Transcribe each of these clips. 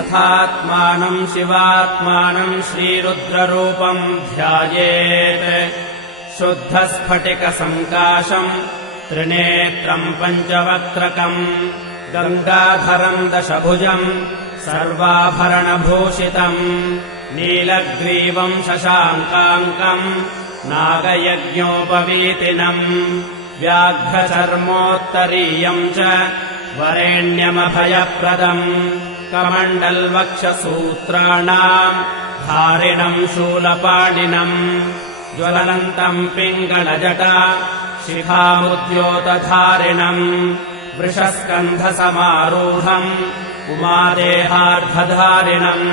अथात्मानम् शिवात्मानम् श्रीरुद्ररूपम् ध्यायेत् शुद्धस्फटिकसङ्काशम् त्रिनेत्रम् पञ्चवक्त्रकम् गङ्गाधरम् दशभुजम् सर्वाभरणभूषितम् नीलग्रीवम् शशाङ्काङ्कम् नागयज्ञोपवीतिनम् व्याघ्रचर्मोत्तरीयम् च वरेण्यमभयप्रदम् कमण्डलवक्षसूत्राणाम् धारिणम् शूलपाणिनम् ज्वलन्तम् पिङ्गलजटा शिखामुद्योतधारिणम् वृषस्कन्धसमारूढम् उमादेहार्धधारिणम्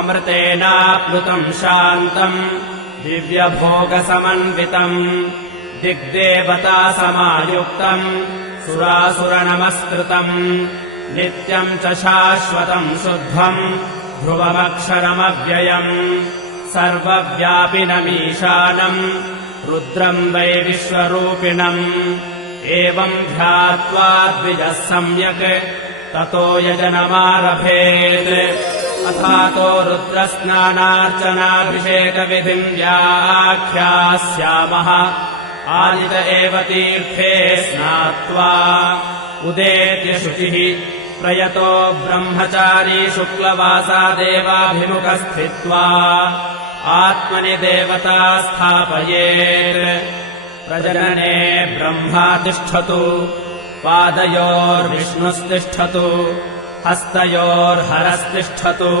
अमृतेनाप्लुतम् शान्तम् दिव्यभोगसमन्वितम् दिग्देवतासमायुक्तम् सुरासुरनमस्कृतम् नित्यम् च शाश्वतम् शुद्धम् ध्रुवमक्षरमव्ययम् सर्वव्यापिनमीशानम् रुद्रम् वै विश्वरूपिणम् एवम् ध्यात्वा द्विजः सम्यक् ततो यजनमारभेत् अथातो रुद्रस्नानार्चनाभिषेकविधिम् व्याख्यास्यामः आदित एव तीर्थे स्नात्वा उदेत्य शुचिः प्रयतो ब्रह्मचारी शुक्लवासा देवाभिमुखस्थित्वा आत्मनि देवता स्थापयेत् प्रजनने ब्रह्मा तिष्ठतु पादयोर्विष्णुस्तिष्ठतु हस्तयोर्हरस्तिष्ठतु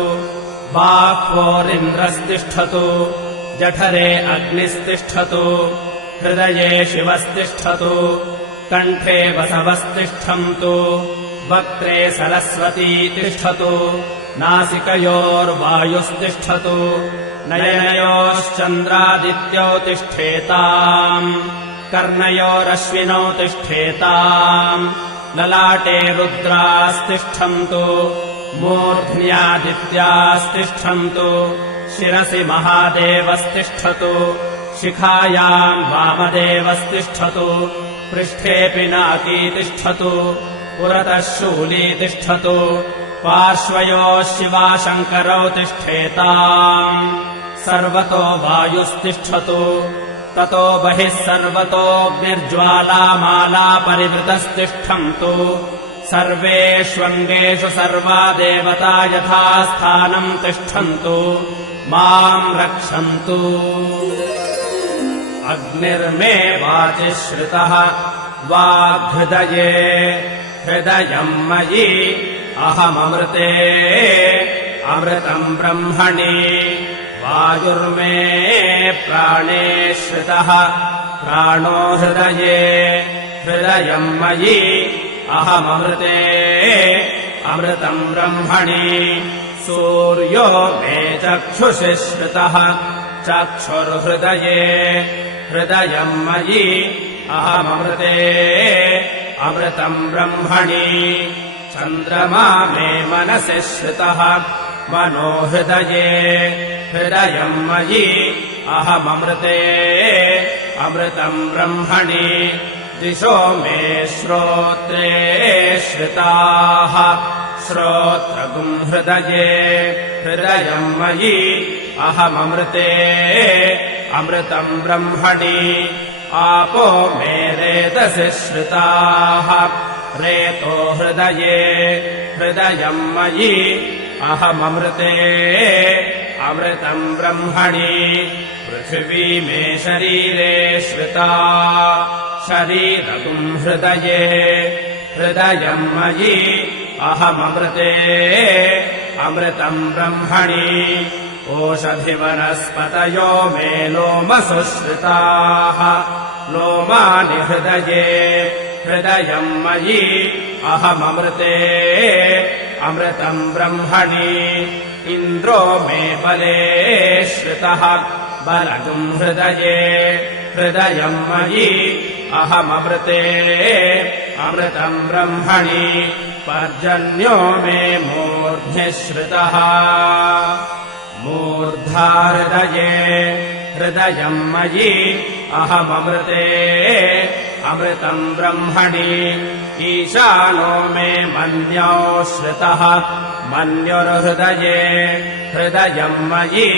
बाह्वोरिन्द्रस्तिष्ठतु जठरे अग्निस्तिष्ठतु हृदये शिवस्तिष्ठतु कण्ठे वसवस्तिष्ठन्तु वक्त्रे सरस्वती तिष्ठतु नासिकयोर्वायुस्तिष्ठतु नयनयोश्चन्द्रादित्यौ तिष्ठेताम् कर्णयोरश्विनौ तिष्ठेताम् ललाटे रुद्रास्तिष्ठन्तु मूर्ध्न्यादित्यास्तिष्ठन्तु शिरसि महादेवस्तिष्ठतु शिखायाम् वामदेवस्तिष्ठतु पृष्ठे पिनाकी तिष्ठतु पुरतः शूली तिष्ठतु पार्श्वयोः शिवाशङ्करौ तिष्ठेताम् सर्वतो वायुस्तिष्ठतु ततो बहिः सर्वतोऽग्निर्ज्वालामाला परिवृतस्तिष्ठन्तु सर्वेष्वङ्गेषु सर्वा देवता यथास्थानम् तिष्ठन्तु माम् रक्षन्तु अग्निर्मे वाचि श्रुतः वाग्हृदये हृदयम् मयि अहममृते अमृतम् ब्रह्मणि वायुर्मे प्राणे श्रुतः प्राणो हृदये हृदयम् मयि अहममृते अमृतम् ब्रह्मणि सूर्यो मे चक्षुषि श्रुतः चक्षुर्हृदये हृदयम् मयि अहममृते अमृतम् ब्रह्मणि चन्द्रमा मे मनसि श्रुतः मनो हृदये हृदयम् मयि अहममृते अमृतम् ब्रह्मणि दिशो मे श्रोत्रे श्रुताः श्रोत्रगुम् हृदये हृदयम् मयि अहममृते अमृतम् ब्रह्मणि आपो मे रेतसि श्रुताः रेतो हृदये हृदयम् मयि अहममृते अमृतम् ब्रह्मणि पृथिवी मे शरीरे श्रुता शरीरगुम् हृदये हृदयम् मयि अहममृते अमृतम् ब्रह्मणि ओषधिवनस्पतयो मे लोमसु श्रुताः लोमानि हृदये हृदयम् मयि अहममृते अमृतम् ब्रह्मणि इन्द्रो मे बले श्रुतः बलगुम् हृदये हृदयम् मयि अहममृते अमृतम् ब्रह्मणि पर्जन्यो मे मूर्ध्नि श्रुतः मूर्धा हृदये हृदयम् मयि अहममृते अमृतम् ब्रह्मणि ईशानो मे मन्यो श्रुतः मन्युर्हृदये हृदयम् मयि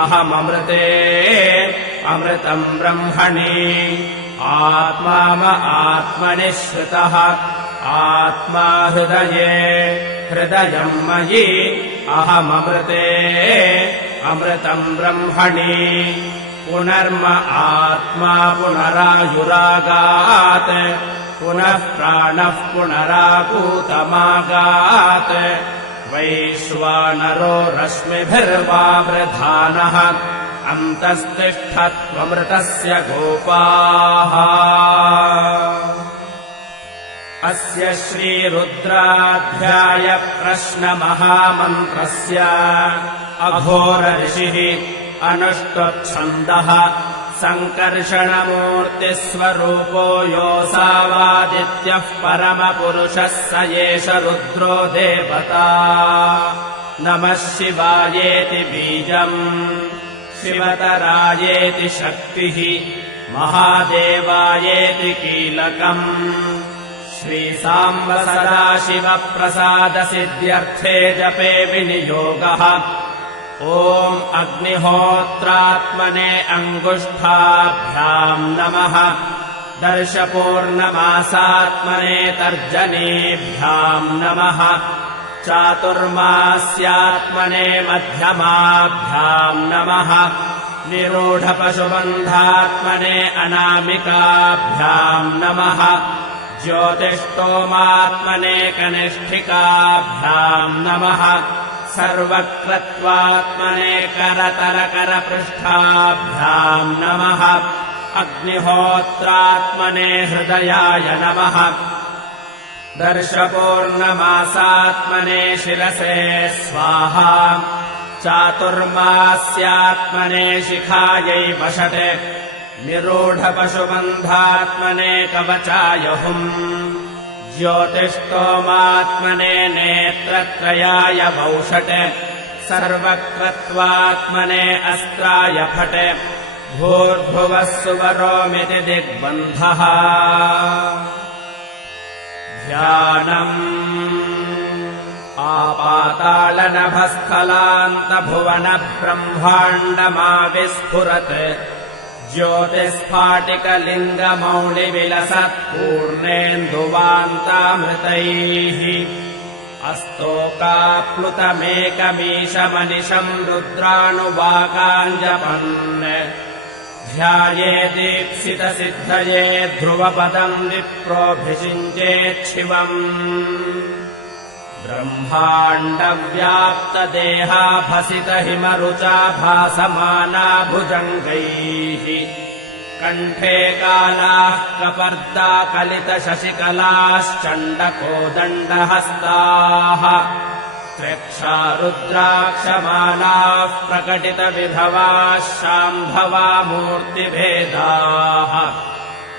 अहममृते अमृतम् ब्रह्मणि आत्मा आत्मनि श्रुतः आत्मा हृदये हृदयम् मयि अहममृते अमृतम् ब्रह्मणि पुनर्म आत्मा पुनरायुरागात् पुनः प्राणः पुनराकूतमागात् वैश्वानरो रश्मिभिर्वावृधानः अन्तस्तिष्ठत्वमृतस्य गोपाः अस्य श्रीरुद्राध्याय प्रश्नमहामन्त्रस्य अघोर ऋषिः अनुष्टुप्छन्दः सङ्कर्षणमूर्तिस्वरूपो योऽसावादित्यः परमपुरुषः स एष रुद्रो देवता नमः शिवायेति बीजम् शिवतरायेति शक्तिः महादेवायेति कीलकम् श्रीसाम्ब सदाशिवप्रसादसिद्ध्यर्थे जपे विनियोगः ॐ अग्निहोत्रात्मने अङ्गुष्ठाभ्याम् नमः दर्शपूर्णमासात्मने तर्जनीभ्याम् नमः चातुर्मास्यात्मने मध्यमाभ्याम् नमः निरूढपशुबन्धात्मने अनामिकाभ्याम् नमः ज्योतिष्टोमात्मने कनिष्ठिकाभ्याम् नमः सर्वक्रत्वात्मने करतलकरपृष्ठाभ्याम् नमः अग्निहोत्रात्मने हृदयाय नमः दर्शपूर्णमासात्मने शिरसे स्वाहा चातुर्मास्यात्मने शिखायै वषटे निरूढपशुबन्धात्मने कवचाय हुम् ज्योतिष्टोमात्मने नेत्रत्रयाय वौषटे सर्वक्रत्वात्मने अस्त्राय फटे भूर्भुवः सुवरोमिति दिग्बन्धः ध्यानम् आपातालनभस्थलान्तभुवनब्रह्माण्डमाविस्फुरत् ज्योतिस्फाटिकलिङ्गमौलिविलसत्पूर्णेन्दुवान्तामृतैः अस्तोकाप्लुतमेकमीशमनिशम् रुद्रानुवाकाञ्जपन् ध्यायेदीप्सितसिद्धये ध्रुवपदम् विप्रोऽभिषिञ्चेच्छिवम् ब्रह्माण्डव्याप्तदेहाभसितहिमरुचा भासमाना भुजङ्गैः कण्ठे कालाः कपर्दा कलितशशिकलाश्चण्डकोदण्डहस्ताः त्र्यक्षा रुद्राक्षमालाः प्रकटितविभवाः शाम्भवा मूर्तिभेदाः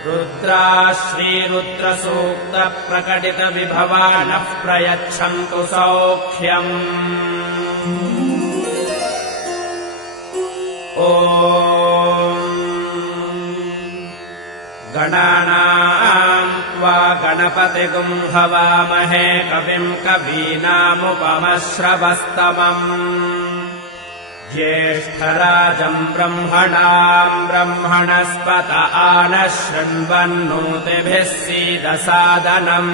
रुद्रा श्रीरुद्रसूक्तप्रकटितविभवा नः प्रयच्छन्तु सौख्यम् ॐ गणानाम् त्वा गणपतिगुम् हवामहे कविम् कवीनामुपमश्रवस्तमम् ज्येष्ठराजम् ब्रह्मणाम् ब्रह्मणस्पत आनः शृण्वन्नोतिभिः सीदसादनम्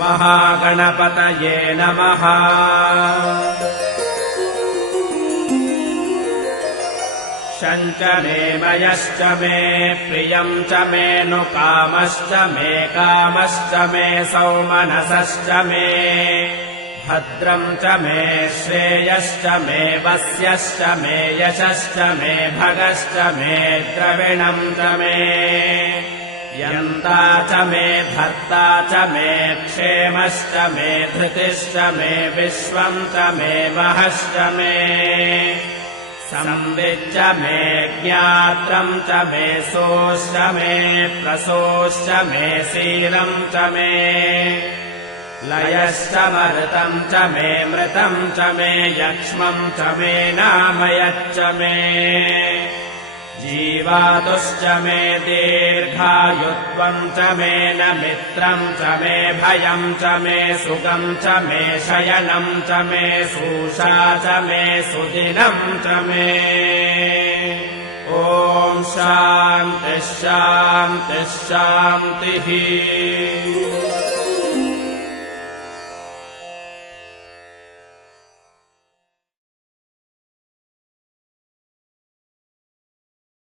महागणपतये नमः शञ्च मे मयश्च मे प्रियम् च मे नु कामश्च मे कामश्च मे सौमनसश्च मे भद्रम् च मे श्रेयश्च मे वस्यश्च मे यशश्च मे भगश्च मे द्रविणम् च मे यन्ता च मे धर्ता च मे क्षेमश्च मे धृतिश्च मे विश्वम् च मे वहश्च मे संविच्च मे ज्ञात्रम् च मे सोश्च मे प्रसोश्च मे शीलम् च मे लयश्च मरुतम् च मे मृतम् च मे यक्ष्मम् च मे नामयच्च मे जीवातुश्च मे दीर्घायुत्वम् च मे न मित्रम् च मे भयम् च मे सुखम् च मे शयनम् च मे सूषा च मे सुदिनम् च मे ॐ शान्तिः शान्तिः शान्तिः।